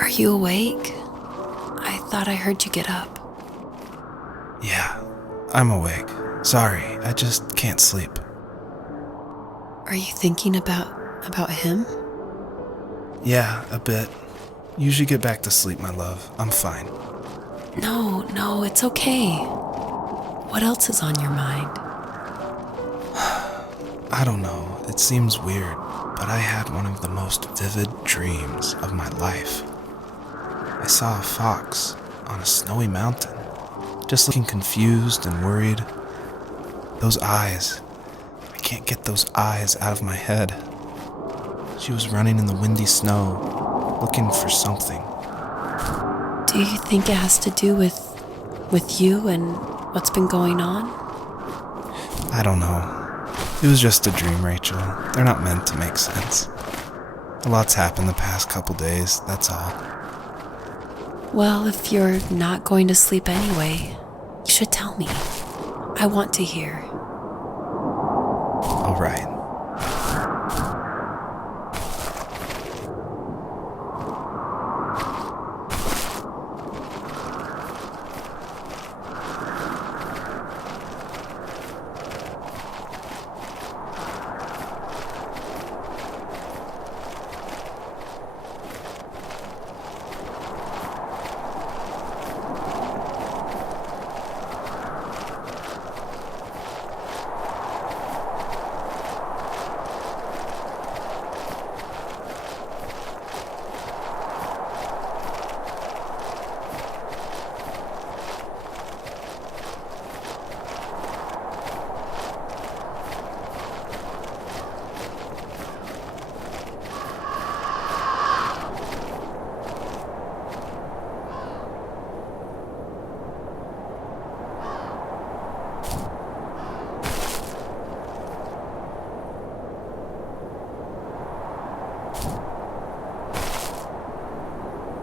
Are you awake? I thought I heard you get up. Yeah, I'm awake. Sorry, I just can't sleep. Are you thinking about him? Yeah, a bit. You should get back to sleep, my love. I'm fine. No, it's okay. What else is on your mind? I don't know, it seems weird, but I had one of the most vivid dreams of my life. I saw a fox on a snowy mountain, just looking confused and worried. Those eyes, I can't get those eyes out of my head. She was running in the windy snow, looking for something. Do you think it has to do with you and what's been going on? I don't know. It was just a dream, Rachel. They're not meant to make sense. A lot's happened the past couple days, that's all. Well, if you're not going to sleep anyway, you should tell me. I want to hear. All right.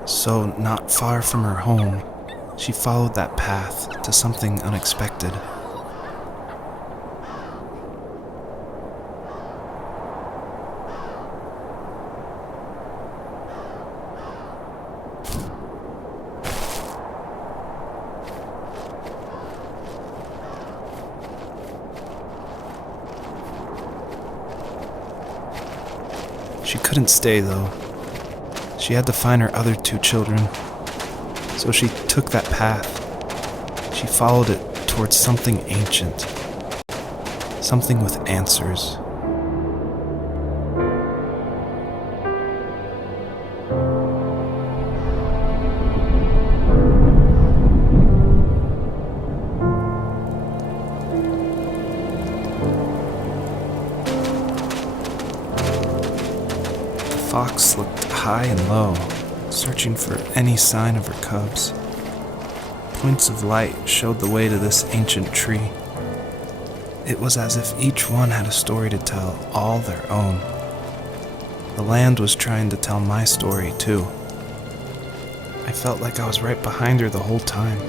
So, not far from her home, she followed that path to something unexpected. She couldn't stay, though. She had to find her other two children. So she took that path. She followed it towards something ancient. Something with answers. The fox looked high and low, searching for any sign of her cubs. Points of light showed the way to this ancient tree. It was as if each one had a story to tell, all their own. The land was trying to tell my story, too. I felt like I was right behind her the whole time.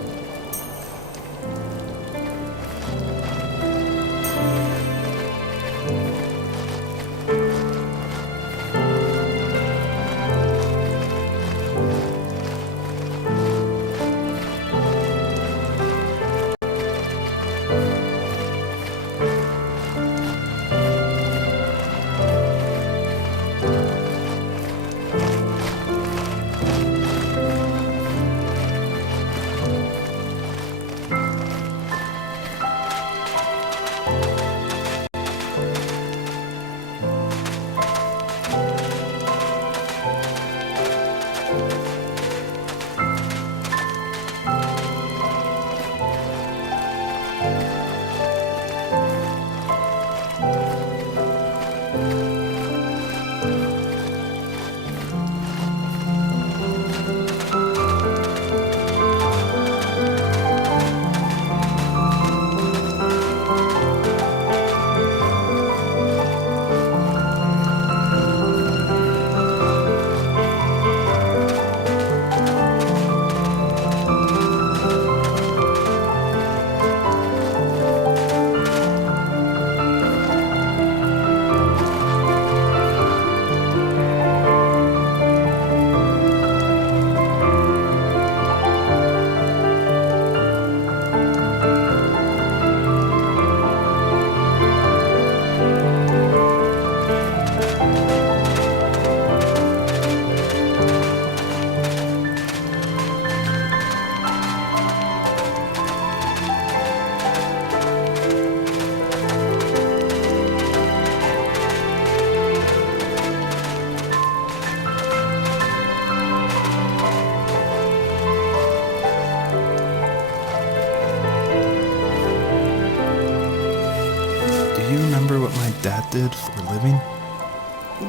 dad did for a living?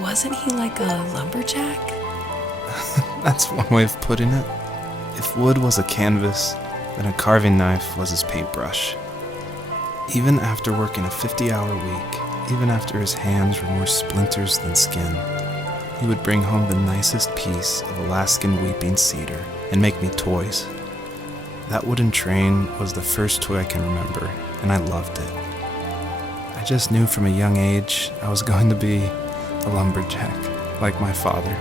Wasn't he like a lumberjack? That's one way of putting it. If wood was a canvas, then a carving knife was his paintbrush. Even after working a 50-hour week, even after his hands were more splinters than skin, he would bring home the nicest piece of Alaskan weeping cedar and make me toys. That wooden train was the first toy I can remember, and I loved it. I just knew from a young age I was going to be a lumberjack, like my father.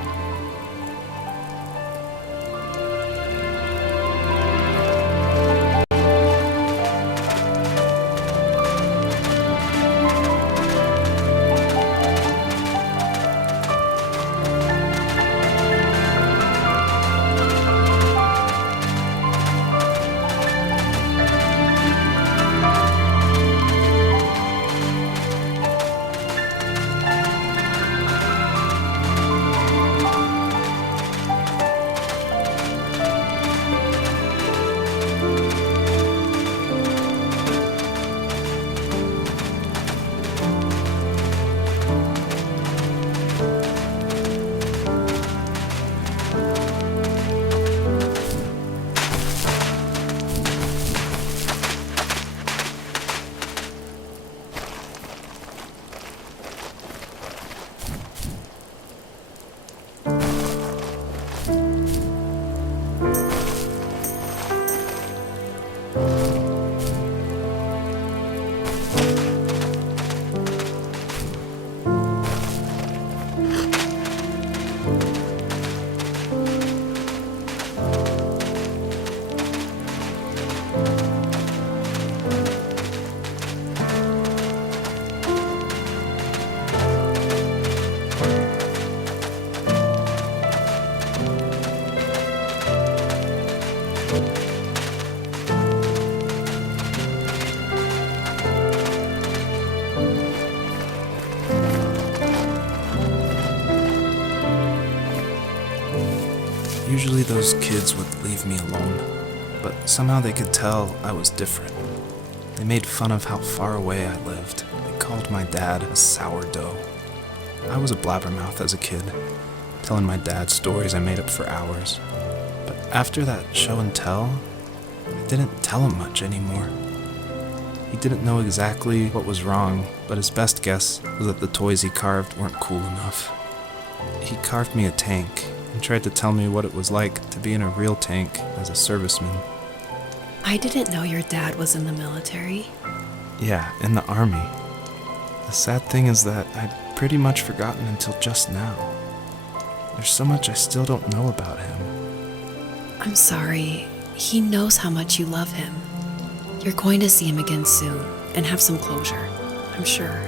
Usually those kids would leave me alone, but somehow they could tell I was different. They made fun of how far away I lived. They called my dad a sourdough. I was a blabbermouth as a kid, telling my dad stories I made up for hours. But after that show and tell, I didn't tell him much anymore. He didn't know exactly what was wrong, but his best guess was that the toys he carved weren't cool enough. He carved me a tank and tried to tell me what it was like to be in a real tank as a serviceman. I didn't know your dad was in the military. Yeah, in the army. The sad thing is that I'd pretty much forgotten until just now. There's so much I still don't know about him. I'm sorry. He knows how much you love him. You're going to see him again soon and have some closure, I'm sure.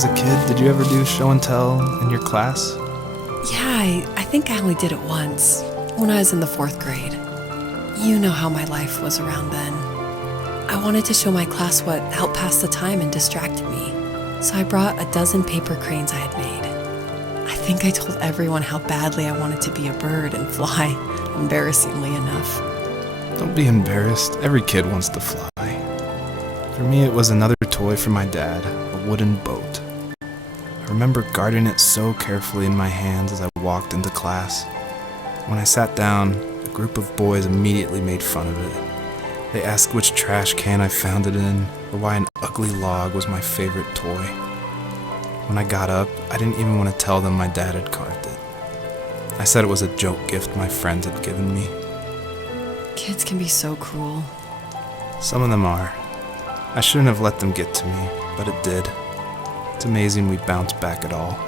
As a kid, did you ever do show and tell in your class? Yeah, I think I only did it once, when I was in the 4th grade. You know how my life was around then. I wanted to show my class what helped pass the time and distracted me, so I brought a dozen paper cranes I had made. I think I told everyone how badly I wanted to be a bird and fly, embarrassingly enough. Don't be embarrassed. Every kid wants to fly. For me, it was another toy from my dad, a wooden boat. I remember guarding it so carefully in my hands as I walked into class. When I sat down, a group of boys immediately made fun of it. They asked which trash can I found it in, or why an ugly log was my favorite toy. When I got up, I didn't even want to tell them my dad had carved it. I said it was a joke gift my friends had given me. Kids can be so cruel. Some of them are. I shouldn't have let them get to me, but it did. It's amazing we bounced back at all.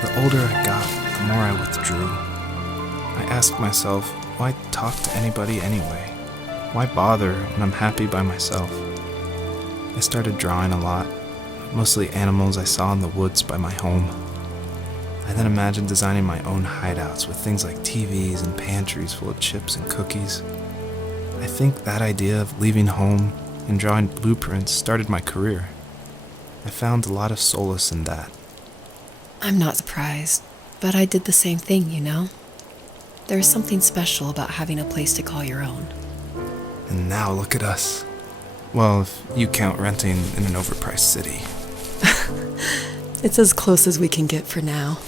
The older I got, the more I withdrew. I asked myself, why talk to anybody anyway? Why bother when I'm happy by myself? I started drawing a lot, mostly animals I saw in the woods by my home. I then imagined designing my own hideouts with things like TVs and pantries full of chips and cookies. I think that idea of leaving home and drawing blueprints started my career. I found a lot of solace in that. I'm not surprised, but I did the same thing, you know? There is something special about having a place to call your own. And now look at us. Well, if you count renting in an overpriced city. It's as close as we can get for now.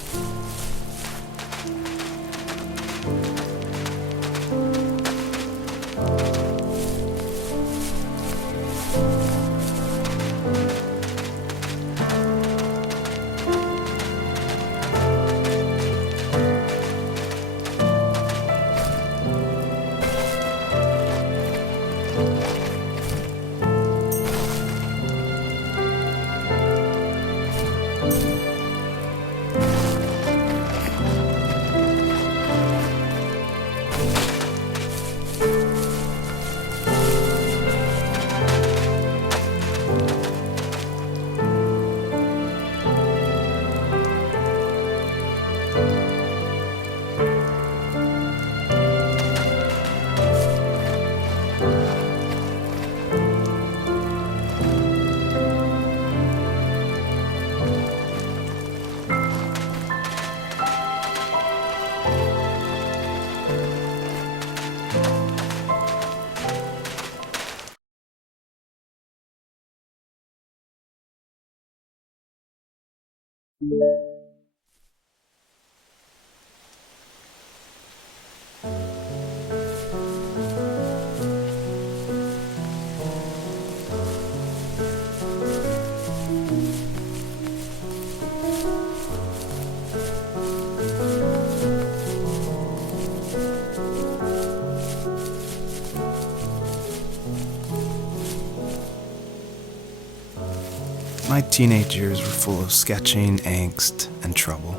My teenage years were full of sketching, angst, and trouble.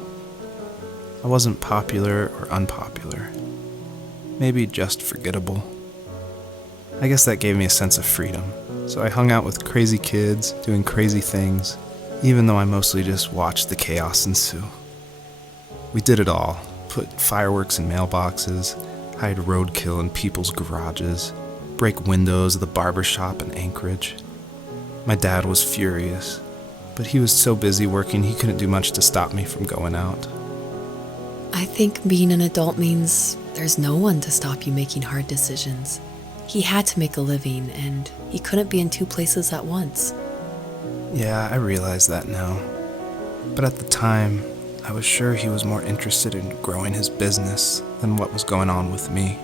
I wasn't popular or unpopular. Maybe just forgettable. I guess that gave me a sense of freedom, so I hung out with crazy kids, doing crazy things, even though I mostly just watched the chaos ensue. We did it all. Put fireworks in mailboxes, hide roadkill in people's garages, break windows of the barber shop in Anchorage. My dad was furious, but he was so busy working he couldn't do much to stop me from going out. I think being an adult means there's no one to stop you making hard decisions. He had to make a living, and he couldn't be in two places at once. Yeah, I realize that now. But at the time, I was sure he was more interested in growing his business than what was going on with me.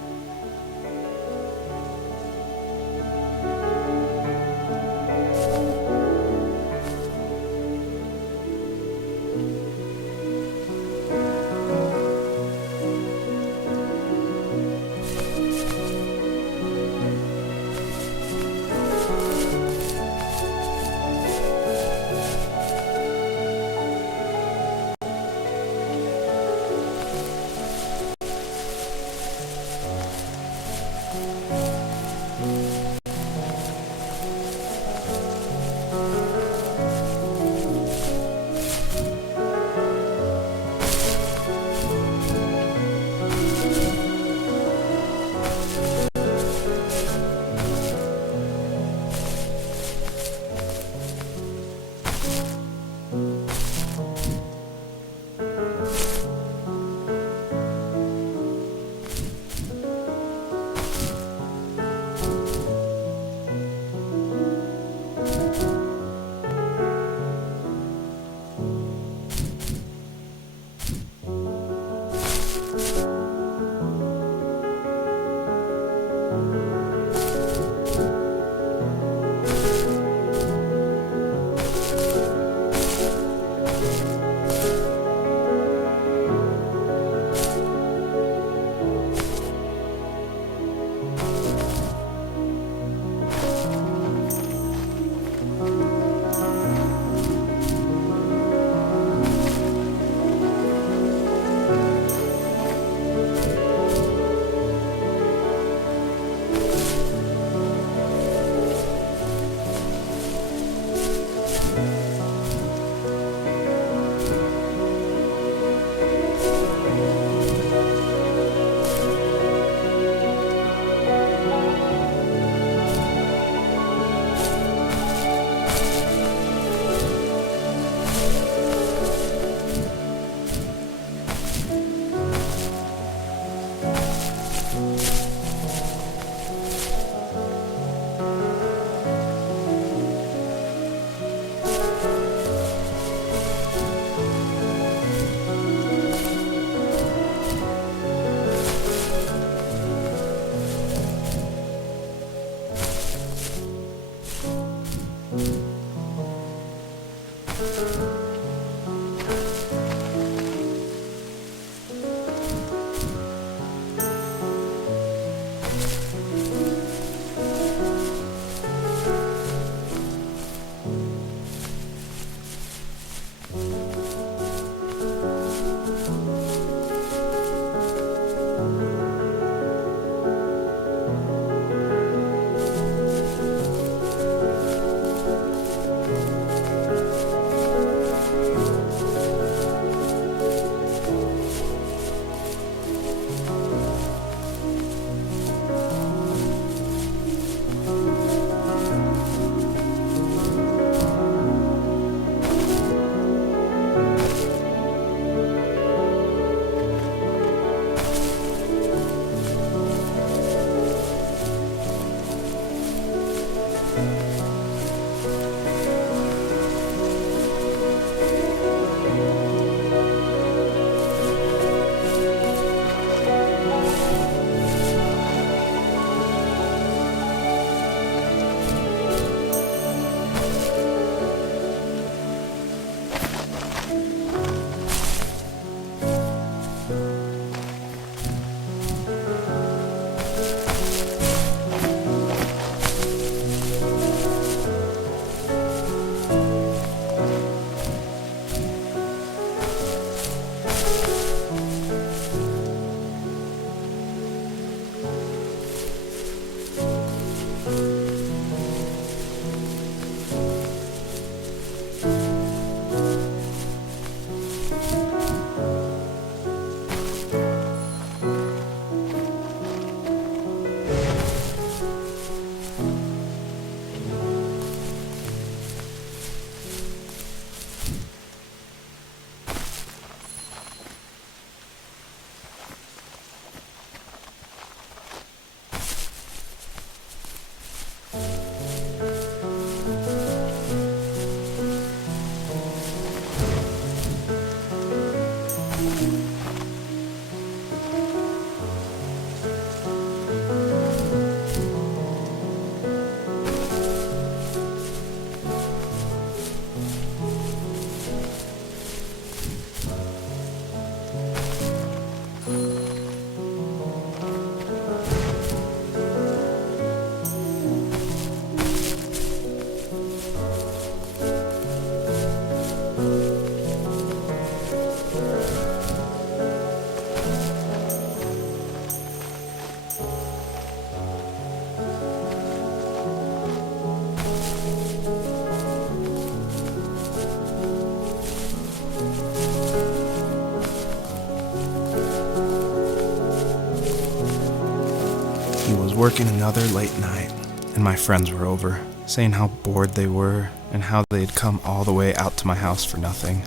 He was working another late night, and my friends were over, saying how bored they were and how they'd come all the way out to my house for nothing.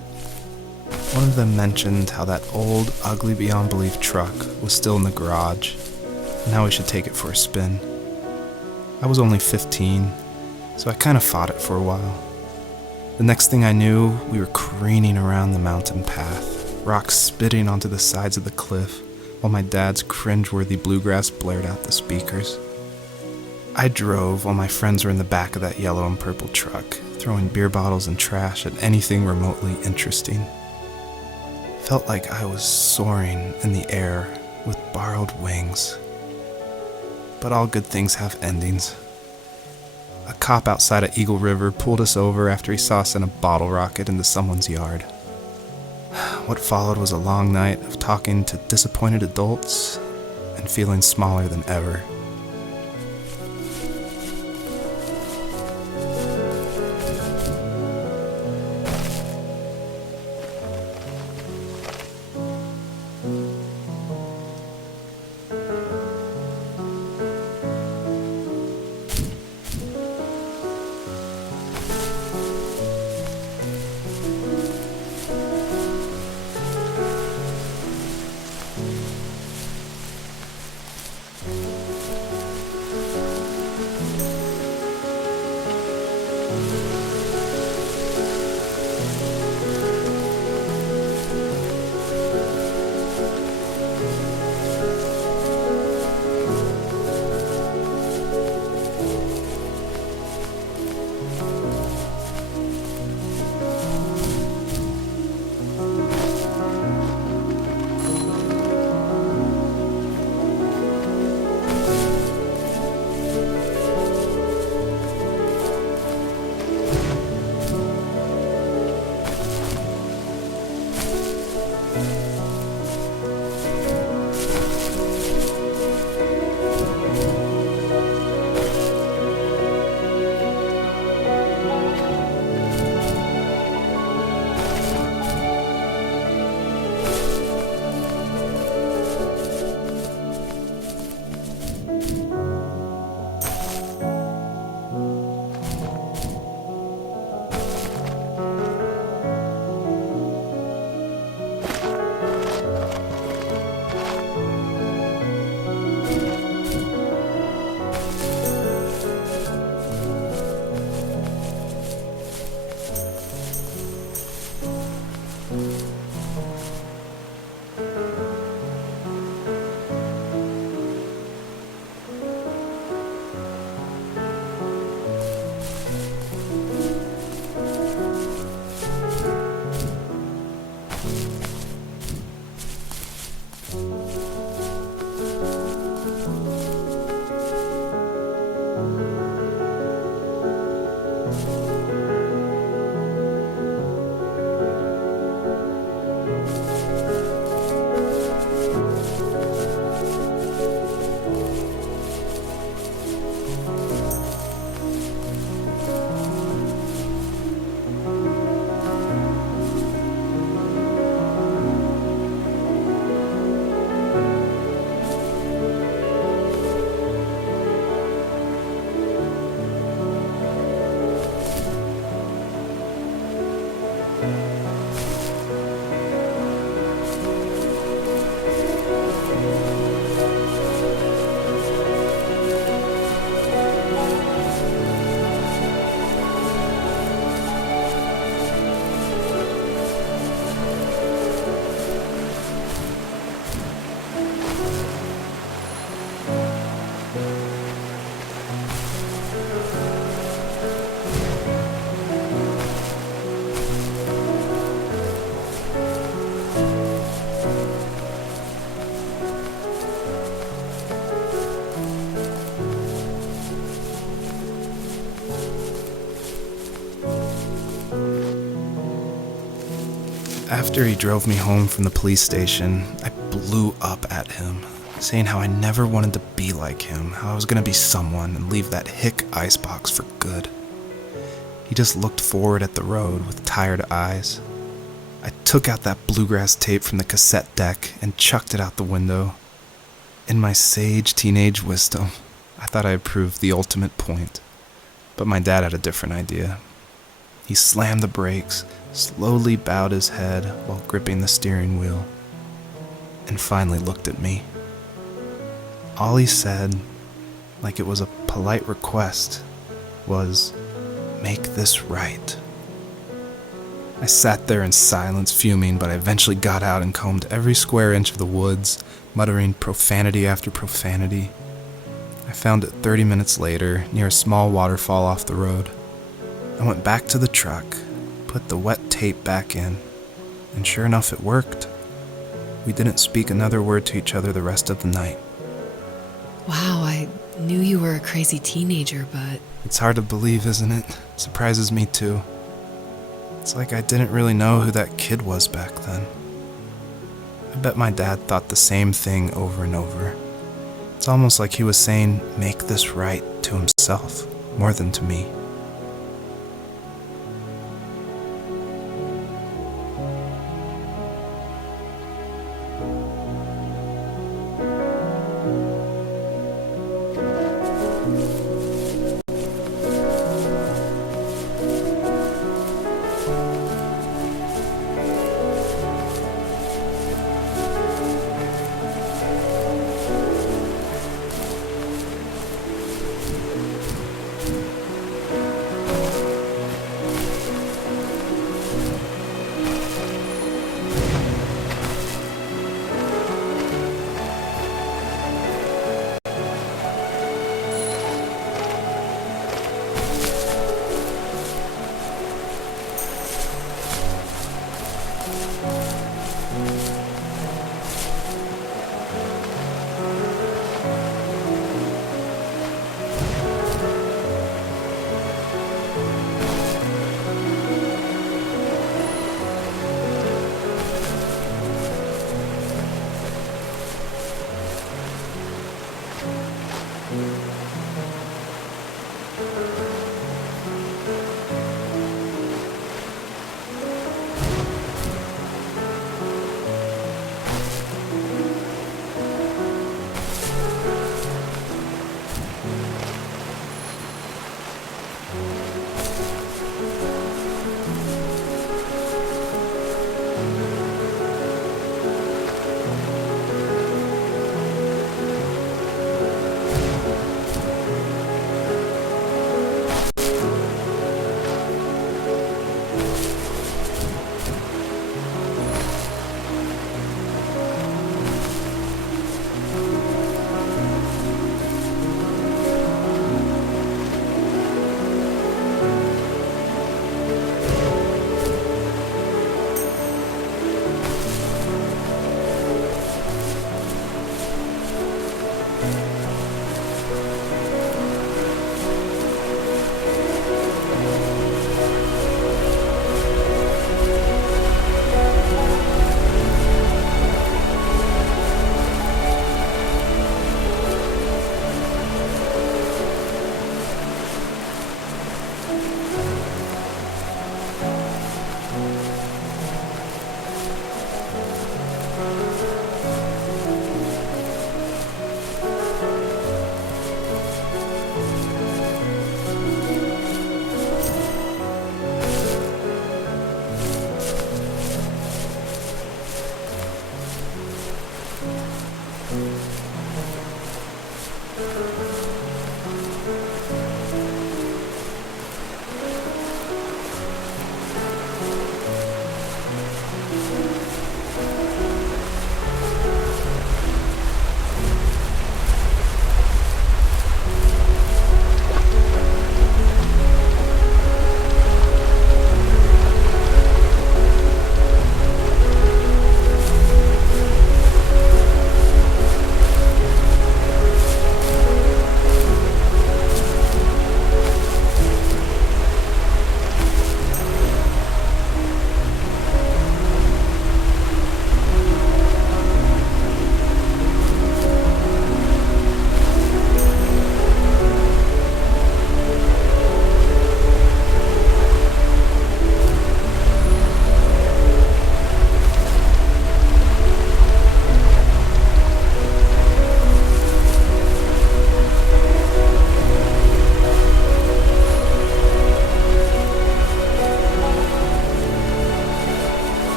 One of them mentioned how that old, ugly beyond belief truck was still in the garage, and how we should take it for a spin. I was only 15, so I kind of fought it for a while. The next thing I knew, we were careening around the mountain path, rocks spitting onto the sides of the cliff, while my dad's cringeworthy bluegrass blared out the speakers. I drove while my friends were in the back of that yellow and purple truck, throwing beer bottles and trash at anything remotely interesting. Felt like I was soaring in the air with borrowed wings. But all good things have endings. A cop outside of Eagle River pulled us over after he saw us in a bottle rocket into someone's yard. What followed was a long night of talking to disappointed adults and feeling smaller than ever. After he drove me home from the police station, I blew up at him, saying how I never wanted to be like him, how I was going to be someone and leave that hick icebox for good. He just looked forward at the road with tired eyes. I took out that bluegrass tape from the cassette deck and chucked it out the window. In my sage teenage wisdom, I thought I had proved the ultimate point, but my dad had a different idea. He slammed the brakes, slowly bowed his head while gripping the steering wheel, and finally looked at me. All he said, like it was a polite request, was, "Make this right." I sat there in silence, fuming, but I eventually got out and combed every square inch of the woods, muttering profanity after profanity. I found it 30 minutes later, near a small waterfall off the road. I went back to the truck, put the wet tape back in, and sure enough, it worked. We didn't speak another word to each other the rest of the night. Wow, I knew you were a crazy teenager, but It's hard to believe, isn't it? Surprises me too. It's like I didn't really know who that kid was back then. I bet my dad thought the same thing over and over. It's almost like he was saying, "Make this right," to himself, more than to me.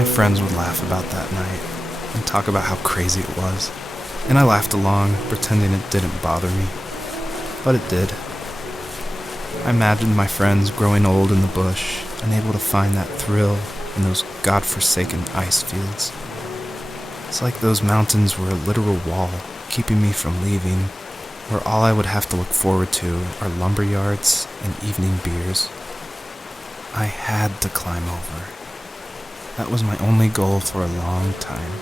my friends would laugh about that night and talk about how crazy it was, and I laughed along, pretending it didn't bother me. But it did. I imagined my friends growing old in the bush, unable to find that thrill in those godforsaken ice fields. It's like those mountains were a literal wall, keeping me from leaving, where all I would have to look forward to are lumber yards and evening beers. I had to climb over. That was my only goal for a long time.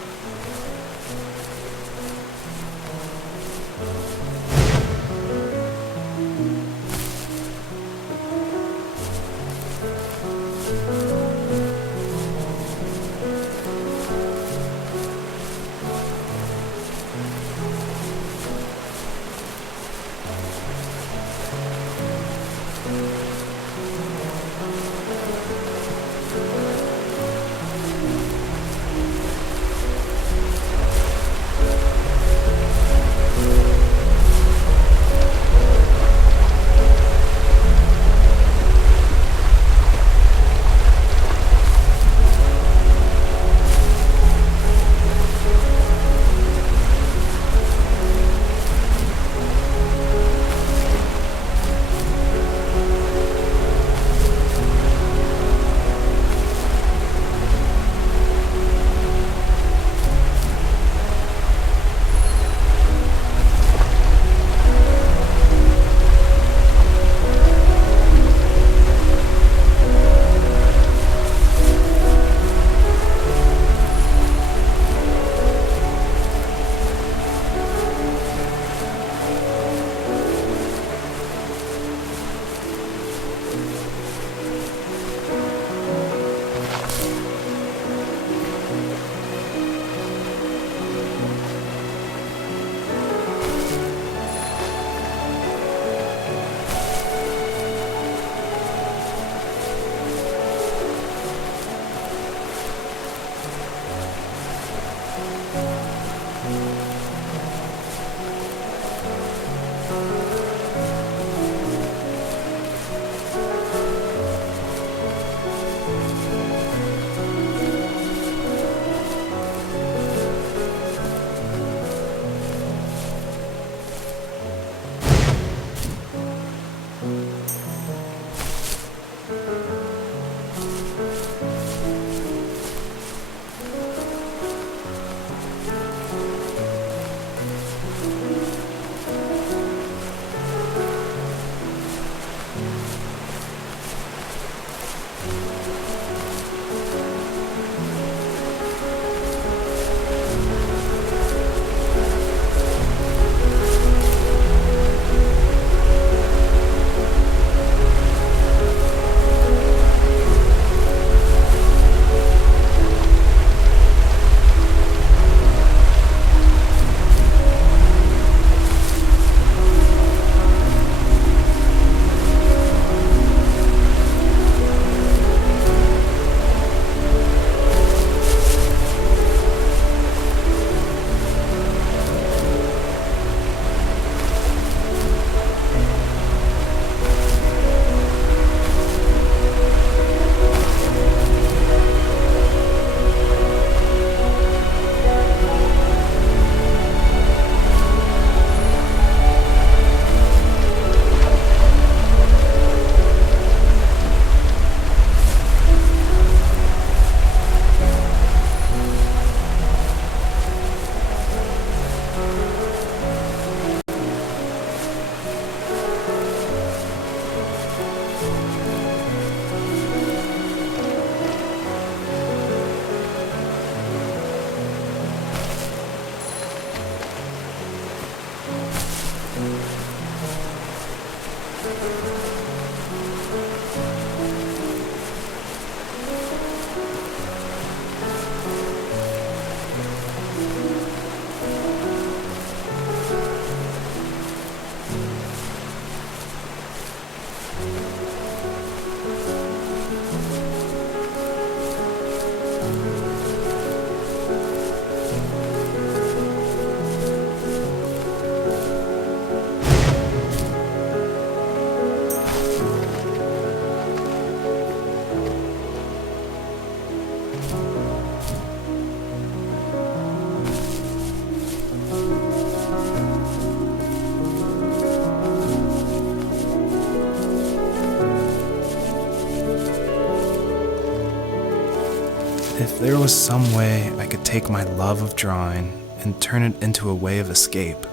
If there was some way I could take my love of drawing and turn it into a way of escape,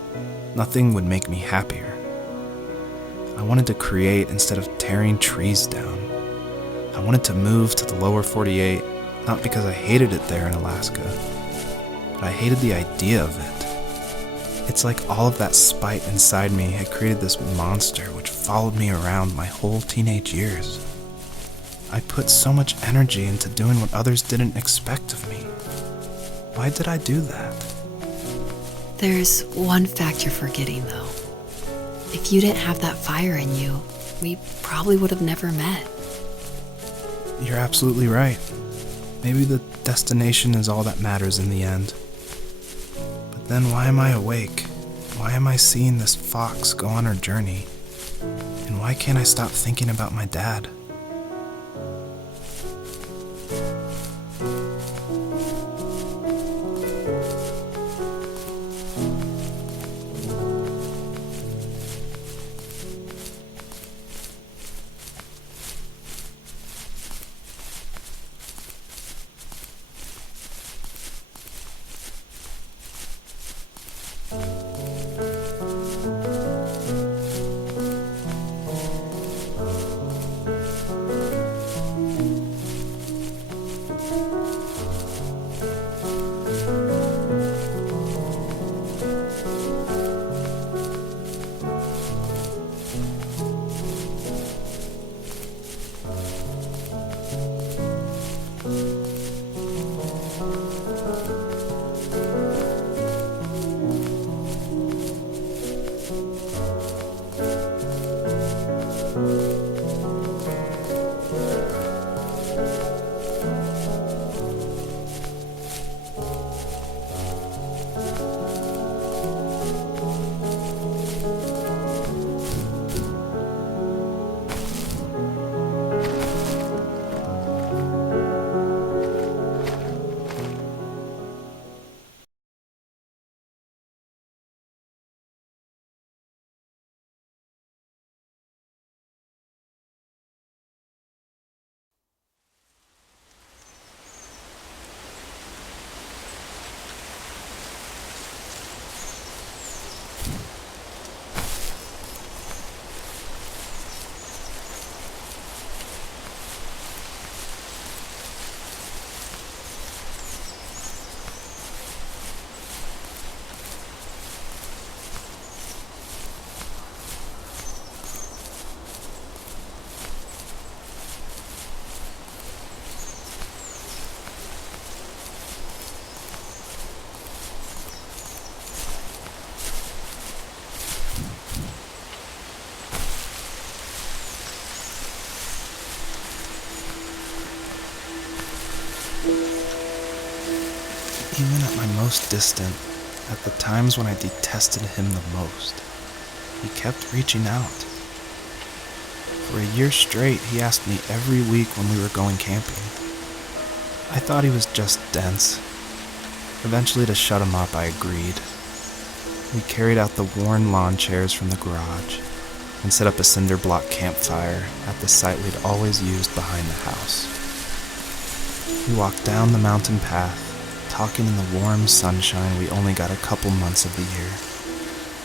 nothing would make me happier. I wanted to create instead of tearing trees down. I wanted to move to the lower 48, not because I hated it there in Alaska, but I hated the idea of it. It's like all of that spite inside me had created this monster which followed me around my whole teenage years. I put so much energy into doing what others didn't expect of me. Why did I do that? There's one fact you're forgetting, though. If you didn't have that fire in you, we probably would have never met. You're absolutely right. Maybe the destination is all that matters in the end. But then why am I awake? Why am I seeing this fox go on her journey? And why can't I stop thinking about my dad? Even at my most distant, at the times when I detested him the most, he kept reaching out. For a year straight, he asked me every week when we were going camping. I thought he was just dense. Eventually, to shut him up, I agreed. We carried out the worn lawn chairs from the garage and set up a cinder block campfire at the site we'd always used behind the house. We walked down the mountain path, talking in the warm sunshine we only got a couple months of the year.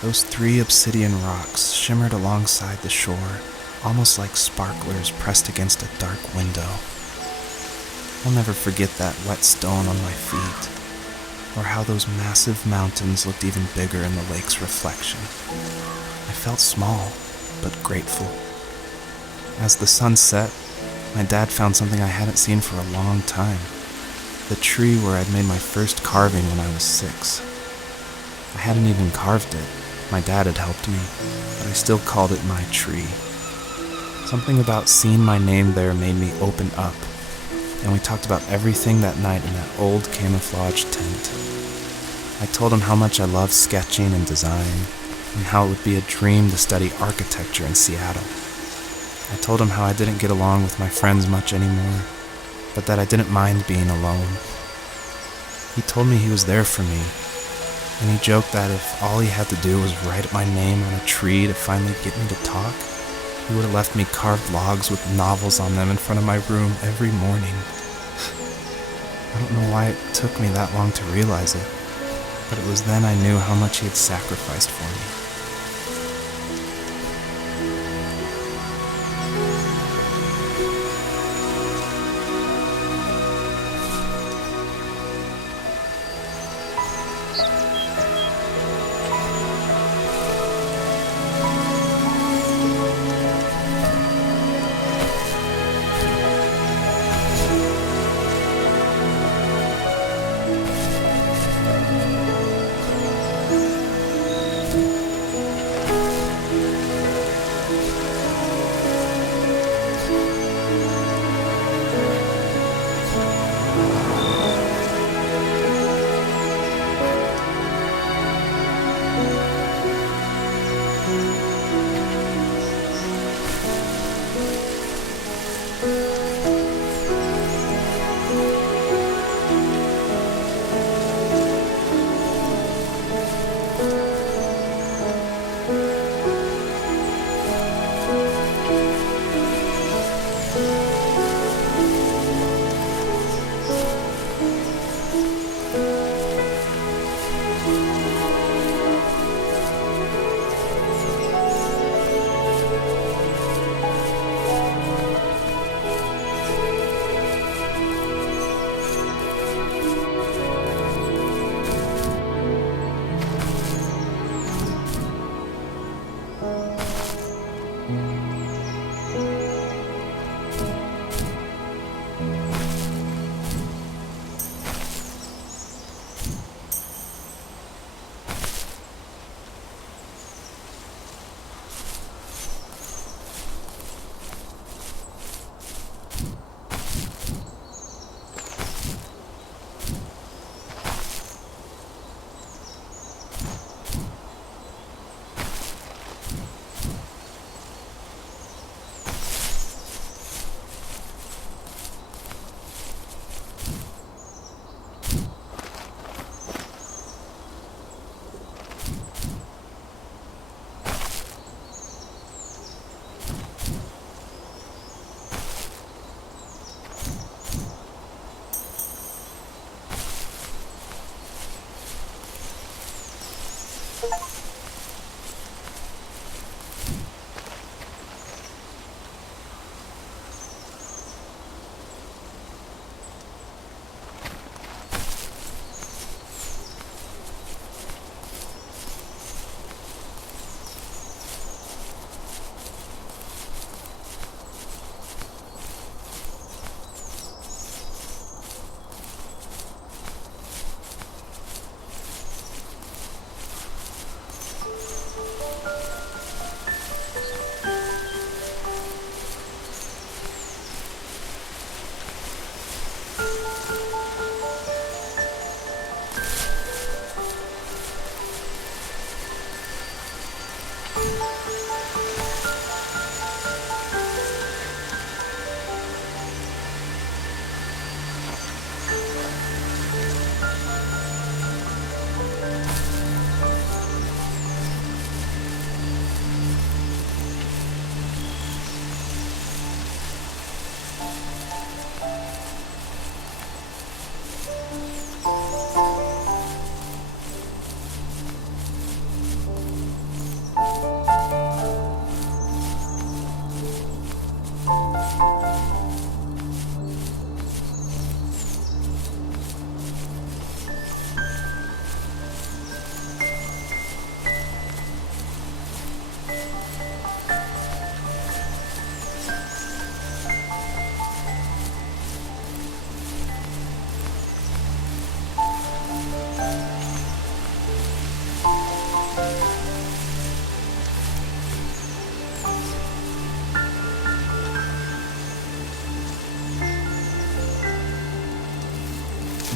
Those 3 obsidian rocks shimmered alongside the shore, almost like sparklers pressed against a dark window. I'll never forget that wet stone on my feet, or how those massive mountains looked even bigger in the lake's reflection. I felt small, but grateful. As the sun set, my dad found something I hadn't seen for a long time. The tree where I'd made my first carving when I was 6. I hadn't even carved it. My dad had helped me, but I still called it my tree. Something about seeing my name there made me open up, and we talked about everything that night in that old camouflage tent. I told him how much I loved sketching and design, and how it would be a dream to study architecture in Seattle. I told him how I didn't get along with my friends much anymore, but that I didn't mind being alone. He told me he was there for me, and he joked that if all he had to do was write my name on a tree to finally get me to talk, he would have left me carved logs with novels on them in front of my room every morning. I don't know why it took me that long to realize it, but it was then I knew how much he had sacrificed for me.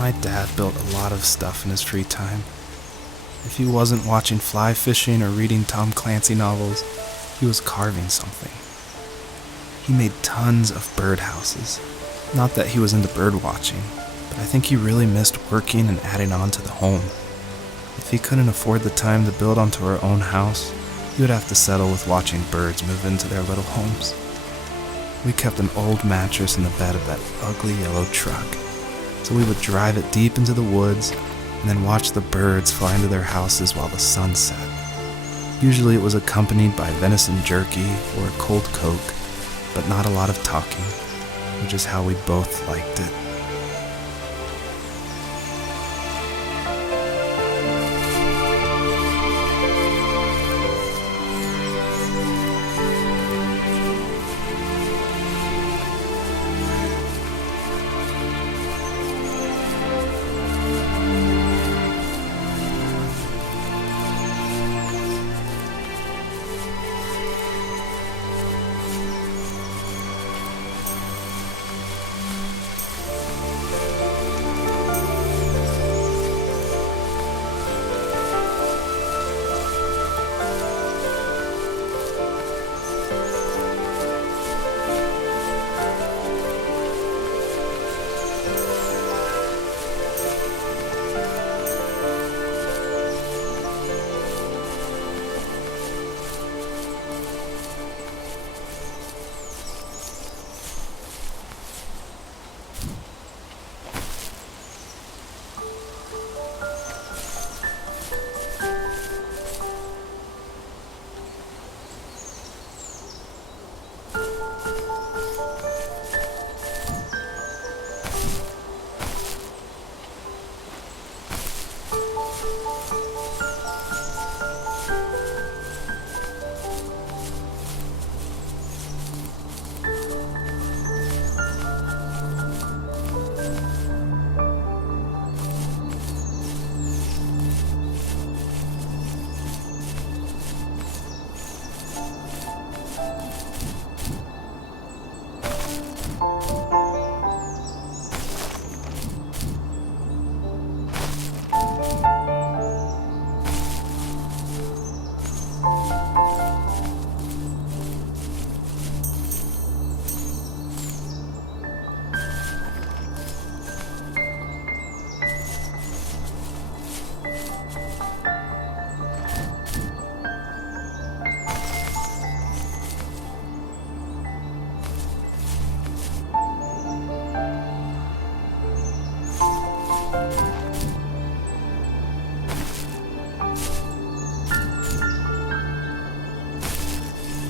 My dad built a lot of stuff in his free time. If he wasn't watching fly fishing or reading Tom Clancy novels, he was carving something. He made tons of birdhouses. Not that he was into bird watching, but I think he really missed working and adding on to the home. If he couldn't afford the time to build onto our own house, he would have to settle with watching birds move into their little homes. We kept an old mattress in the bed of that ugly yellow truck. so we would drive it deep into the woods and then watch the birds fly into their houses while the sun set. Usually it was accompanied by venison jerky or a cold Coke, but not a lot of talking, which is how we both liked it.